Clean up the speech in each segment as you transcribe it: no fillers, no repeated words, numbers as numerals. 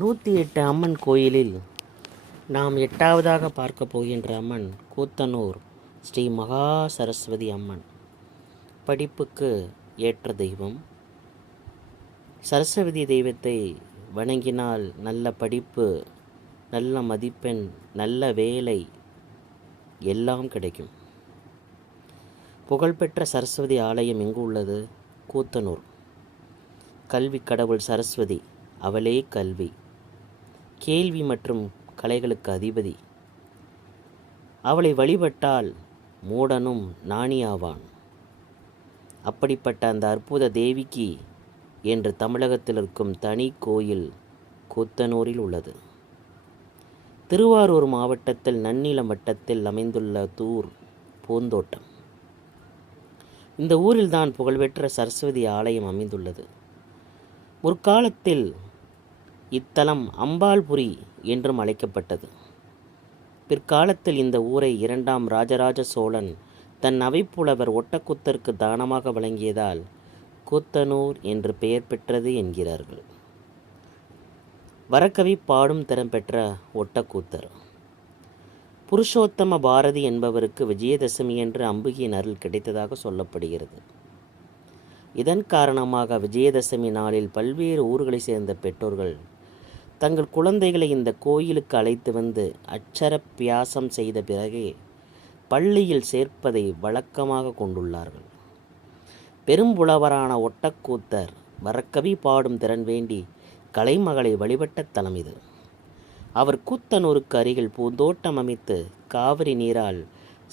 108 அம்மன் கோயிலில் நாம் 8வதாக பார்க்க போகின்ற அம்மன் கூத்தனூர் ஸ்ரீ மகா சரஸ்வதி அம்மன். படிப்புக்கு ஏற்ற தெய்வம். சரஸ்வதி தெய்வத்தை வணங்கினால் நல்ல படிப்பு, நல்ல மதிப்பெண், நல்ல வேலை எல்லாம் கிடைக்கும். புகழ்பெற்ற சரஸ்வதி ஆலயம் எங்கு உள்ளது? கூத்தனூர். கல்வி கடவுள் சரஸ்வதி, அவளே கல்வி, கேள்வி மற்றும் கலைகளுக்கு அதிபதி. அவளை வழிபட்டால் மூடனும் ஞானியாவான். அப்படிப்பட்ட அந்த அற்புத தேவிக்கு என்று தமிழகத்தில் இருக்கும் தனி கோயில் கூத்தனூரில் உள்ளது. திருவாரூர் மாவட்டத்தில் நன்னிலம் வட்டத்தில் அமைந்துள்ள தூர் பூந்தோட்டம். இந்த ஊரில்தான் புகழ்பெற்ற சரஸ்வதி ஆலயம் அமைந்துள்ளது. முற்காலத்தில் இத்தலம் அம்பாள்புரி என்றும் அழைக்கப்பட்டது. பிற்காலத்தில் இந்த ஊரை 2ஆம் ராஜராஜ சோழன் தன் அவைப்புலவர் ஒட்டக்கூத்தருக்கு தானமாக வழங்கியதால் கூத்தனூர் என்று பெயர் பெற்றது என்கிறார்கள். வரக்கவி பாடும் திறம் பெற்ற ஒட்டக்கூத்தர். புருஷோத்தம பாரதி என்பவருக்கு விஜயதசமி என்று அம்பிகையின் அருள் கிடைத்ததாக சொல்லப்படுகிறது. இதன் காரணமாக விஜயதசமி நாளில் பல்வேறு ஊர்களை சேர்ந்த பெற்றோர்கள் தங்கள் குழந்தைகளை இந்த கோயிலுக்கு அழைத்து வந்து அட்சரப்பியாசம் செய்த பிறகே பள்ளியில் சேர்ப்பதை வழக்கமாக கொண்டுள்ளார்கள். பெரும்புலவரான ஒட்டக்கூத்தர் வரக்கவி பாடும் திறன் வேண்டி கலைமகளை வழிபட்ட தலம் இது. அவர் கூத்தனூருக்கு அருகில் பூந்தோட்டம் அமைத்து காவிரி நீரால்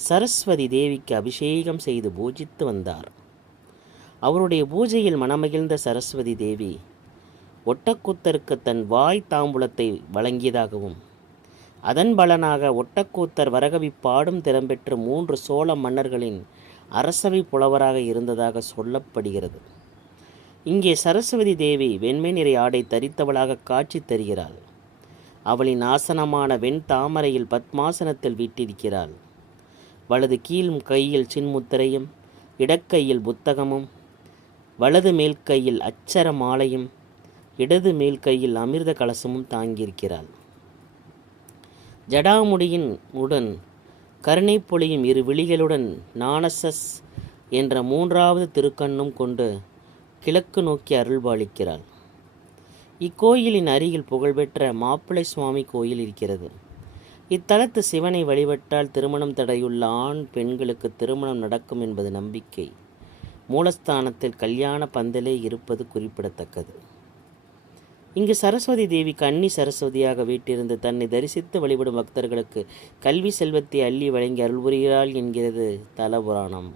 சரஸ்வதி தேவிக்கு அபிஷேகம் செய்து பூஜித்து வந்தார். அவருடைய பூஜையில் மனமகிழ்ந்த சரஸ்வதி தேவி ஒட்டக்கூத்தருக்கு தன் வாய் தாம்பூலத்தை வழங்கியதாகவும், அதன் பலனாக ஒட்டக்கூத்தர் வரகவி பாடும் திறம்பெற்று 3 சோழ மன்னர்களின் அரசவை புலவராக இருந்ததாக சொல்லப்படுகிறது. இங்கே சரஸ்வதி தேவி வெண்மை நிறை ஆடை தரித்தவளாக காட்சி தருகிறாள். அவளின் ஆசனமான வெண் தாமரையில் பத்மாசனத்தில் வீட்டிருக்கிறாள். வலது கீழ் கையில் சின்முத்திரையும், இடக்கையில் புத்தகமும், வலது மேல் கையில் அச்சர மாலையும், இடது மேல் கையில் அமிர்த கலசமும் தாங்கியிருக்கிறாள். ஜடாமுடியின் உடன் கருணை பொழியும் 2 விழிகளுடன் ஞானசஸ் என்ற 3வது திருக்கண்ணும் கொண்டு கிழக்கு நோக்கி அருள்பாலிக்கிறாள். இக்கோயிலின் அருகில் புகழ்பெற்ற மாப்பிள்ளை சுவாமி கோயில் இருக்கிறது. இத்தலத்து சிவனை வழிபட்டால் திருமணம் தடையுள்ள ஆண் பெண்களுக்கு திருமணம் நடக்கும் என்பது நம்பிக்கை. மூலஸ்தானத்தில் கல்யாண பந்தலே இருப்பது குறிப்பிடத்தக்கது. இங்கு சரஸ்வதி தேவி கன்னி சரஸ்வதியாக வீட்டிருந்து தன்னை தரிசித்து வழிபடும் பக்தர்களுக்கு கல்வி செல்வத்தை அள்ளி வழங்கி அருள்புரிகிறாள் என்கிறது தல புராணம்.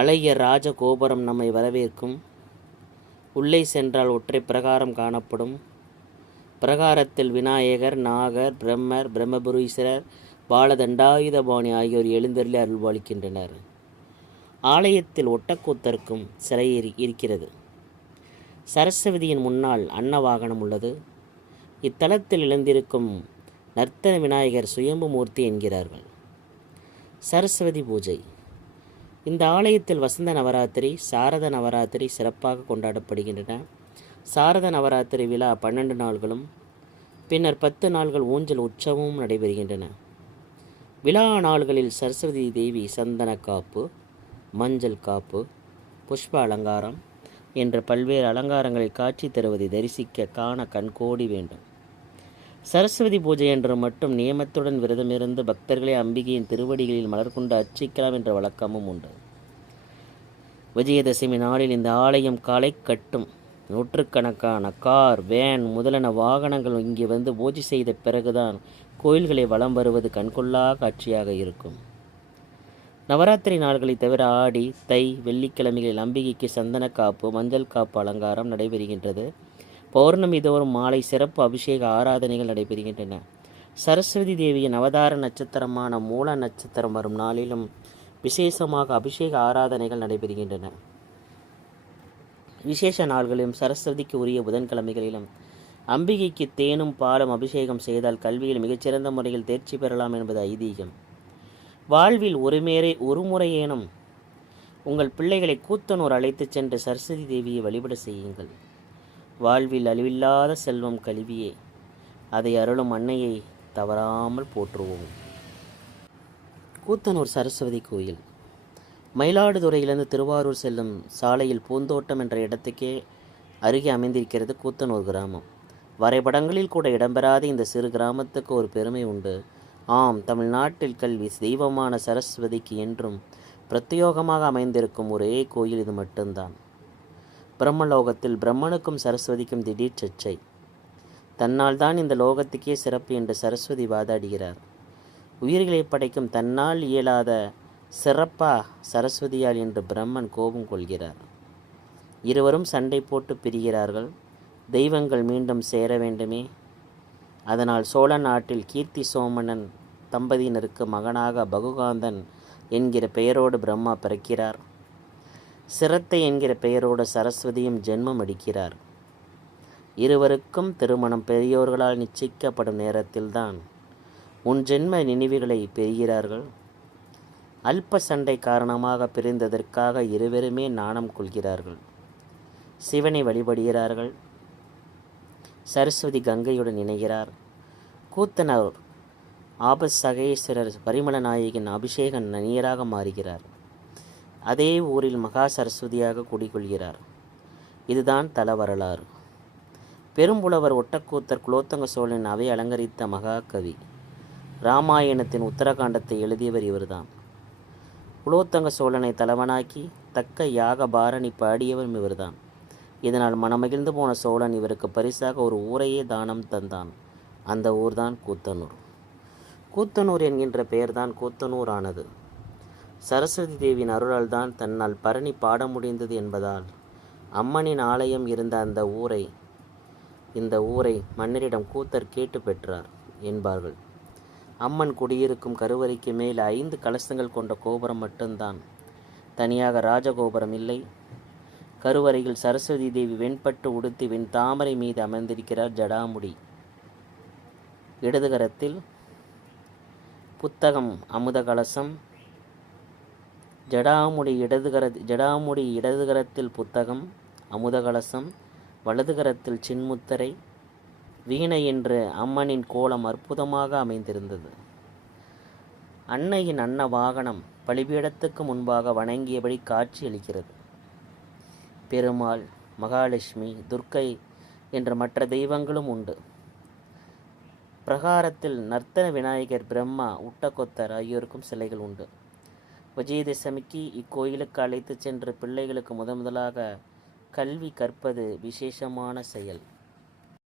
அழகிய ராஜ கோபுரம் நம்மை வரவேற்கும். உள்ளே சென்றால் ஒற்றை பிரகாரம் காணப்படும். பிரகாரத்தில் விநாயகர், நாகர், பிரம்மர், பிரம்மபுரீஸ்வரர், பாலதண்டாயுதபாணி ஆகியோர் எழுந்தருளி அருள்பாலிக்கின்றனர். ஆலயத்தில் ஒட்டக்கூத்தருக்கும் சிலை இருக்கிறது. சரஸ்வதியின் முன்னால் அன்னவாகனம் உள்ளது. இத்தலத்தில் எழுந்திருக்கும் நர்த்தன விநாயகர் சுயம்பு மூர்த்தி என்கிறார்கள். சரஸ்வதி பூஜை. இந்த ஆலயத்தில் வசந்த நவராத்திரி, சாரத நவராத்திரி சிறப்பாக கொண்டாடப்படுகின்றன. சாரத நவராத்திரி விழா 12 நாள்களும் பின்னர் 10 நாள்கள் ஊஞ்சல் உற்சவமும் நடைபெறுகின்றன. விழா நாள்களில் சரஸ்வதி தேவி சந்தன காப்பு, மஞ்சள் காப்பு, புஷ்ப அலங்காரம் என்ற பல்வேறு அலங்காரங்களை காட்சி தருவதை தரிசிக்க காண கண்கோடி வேண்டும். சரஸ்வதி பூஜை என்று மட்டும் நியமத்துடன் விரதமிருந்து பக்தர்களை அம்பிகையின் திருவடிகளில் மலர் கொண்டு அர்ச்சிக்கலாம் என்ற வழக்கமும் உண்டு. விஜயதசமி நாளில் இந்த ஆலயம் காலை கட்டும். நூற்றுக்கணக்கான கார், வேன் முதலான வாகனங்கள் இங்கே வந்து பூஜை செய்த பிறகுதான் கோயில்களை வலம் வருவது கண்கொள்ளா காட்சியாக இருக்கும். நவராத்திரி நாள்களை தவிர ஆடி, தை, வெள்ளிக்கிழமைகளில் அம்பிகைக்கு சந்தன காப்பு, மஞ்சள் காப்பு அலங்காரம் நடைபெறுகின்றது. பௌர்ணமி தோறும் மாலை சிறப்பு அபிஷேக ஆராதனைகள் நடைபெறுகின்றன. சரஸ்வதி தேவியின் அவதார நட்சத்திரமான மூல நட்சத்திரம் வரும் நாளிலும் விசேஷமாக அபிஷேக ஆராதனைகள் நடைபெறுகின்றன. விசேஷ நாள்களிலும் சரஸ்வதிக்கு உரிய புதன்கிழமைகளிலும் அம்பிகைக்கு தேனும் பாலும் அபிஷேகம் செய்தால் கல்வியில் மிகச்சிறந்த முறையில் தேர்ச்சி பெறலாம் என்பது ஐதீகம். வாழ்வில் ஒரு முறையேனும் உங்கள் பிள்ளைகளை கூத்தனூர் அழைத்துச் சென்று சரஸ்வதி தேவியை வழிபட செய்யுங்கள். வாழ்வில் அழிவில்லாத செல்வம் கல்வியே. அதை அருளும் அன்னையை தவறாமல் போற்றுவோம். கூத்தனூர் சரஸ்வதி கோயில் மயிலாடுதுறையிலிருந்து திருவாரூர் செல்லும் சாலையில் பூந்தோட்டம் என்ற இடத்துக்கே அருகே அமைந்திருக்கிறது கூத்தனூர் கிராமம். வரைபடங்களில் கூட இடம்பெறாத இந்த சிறு கிராமத்துக்கு ஒரு பெருமை உண்டு. ஆம், தமிழ்நாட்டில் கல்வி தெய்வமான சரஸ்வதிக்கு என்றும் பிரத்யோகமாக அமைந்திருக்கும் ஒரே கோயில் இது மட்டும்தான். பிரம்மலோகத்தில் பிரம்மனுக்கும் சரஸ்வதிக்கும் திடீர் சர்ச்சை. தன்னால் தான் இந்த லோகத்துக்கே சிறப்பு என்று சரஸ்வதி வாதாடுகிறார். உயிர்களை படைக்கும் தன்னால் இயலாத சிறப்பா சரஸ்வதியால் என்று பிரம்மன் கோபம் கொள்கிறார். இருவரும் சண்டை போட்டு பிரிகிறார்கள். தெய்வங்கள் மீண்டும் சேர வேண்டுமே. அதனால் சோழ நாட்டில் கீர்த்தி சோமனன் தம்பதியினருக்கு மகனாக பகுகாந்தன் என்கிற பெயரோடு பிரம்மா பிறக்கிறார். சிரத்தை என்கிற பெயரோடு சரஸ்வதியும் ஜென்மம் எடுக்கிறார். இருவருக்கும் திருமணம் பெரியோர்களால் நிச்சயிக்கப்படும் நேரத்தில்தான் உன் ஜென்ம நினைவுகளை பெறுகிறார்கள். அல்ப சண்டை காரணமாக பிரிந்ததற்காக இருவருமே நாணம் கொள்கிறார்கள். சிவனை வழிபடுகிறார்கள். சரஸ்வதி கங்கையுடன் இணைகிறார். கூத்தனூர் ஆபசகேஸ்வரர் பரிமள நாயகின் அபிஷேக நீராக மாறுகிறார். அதே ஊரில் மகா சரஸ்வதியாக குடிகொள்கிறார். இதுதான் தல வரலாறு. பெரும்புலவர் ஒட்டக்கூத்தர் குலோத்துங்க சோழன் அவை அலங்கரித்த மகாகவி. இராமாயணத்தின் உத்தரகாண்டத்தை எழுதியவர் இவர்தான். குலோத்துங்க சோழனை தலைவனாக்கி தக்க யாக பாரணி பாடியவரும் இவர்தான். இதனால் மனமகிழ்ந்து போன சோழன் இவருக்கு பரிசாக ஒரு ஊரையே தானம் தந்தான். அந்த ஊர்தான் கூத்தனூர். கூத்தனூர் என்கின்ற பெயர்தான் கூத்தனூர் ஆனது. சரஸ்வதி தேவியின் அருளால் தான் தன்னால் பரணி பாட முடிந்தது என்பதால் அம்மனின் ஆலயம் இருந்த இந்த ஊரை மன்னரிடம் கூத்தர் கேட்டு பெற்றார் என்பார்கள். அம்மன் குடியிருக்கும் கருவறைக்கு மேல் 5 கலசங்கள் கொண்ட கோபுரம் மட்டும்தான். தனியாக ராஜகோபுரம் இல்லை. கருவறையில் சரஸ்வதி தேவி வெண்பட்டு உடுத்தி வெண் தாமரை மீது அமர்ந்திருக்கிறார். ஜடாமுடி இடதுகரத்தில் புத்தகம் அமுத கலசம். ஜடாமுடி இடதுகரத்தில் புத்தகம் அமுத கலசம், வலதுகரத்தில் சின்முத்திரை, வீணை என்று அம்மனின் கோலம் அற்புதமாக அமைந்திருந்தது. அன்னையின் அன்ன வாகனம் பலிபீடத்துக்கு முன்பாக வணங்கியபடி காட்சியளிக்கிறது. பெருமாள், மகாலட்சுமி, துர்க்கை என்ற மற்ற தெய்வங்களும் உண்டு. பிரகாரத்தில் நர்த்தன விநாயகர், பிரம்மா, உட்டக்கொத்தர் ஆகியோருக்கும் சிலைகள் உண்டு. விஜயதசமிக்கு இக்கோயிலுக்கு அழைத்து சென்று பிள்ளைகளுக்கு முதலாக கல்வி கற்பது விசேஷமான செயல்.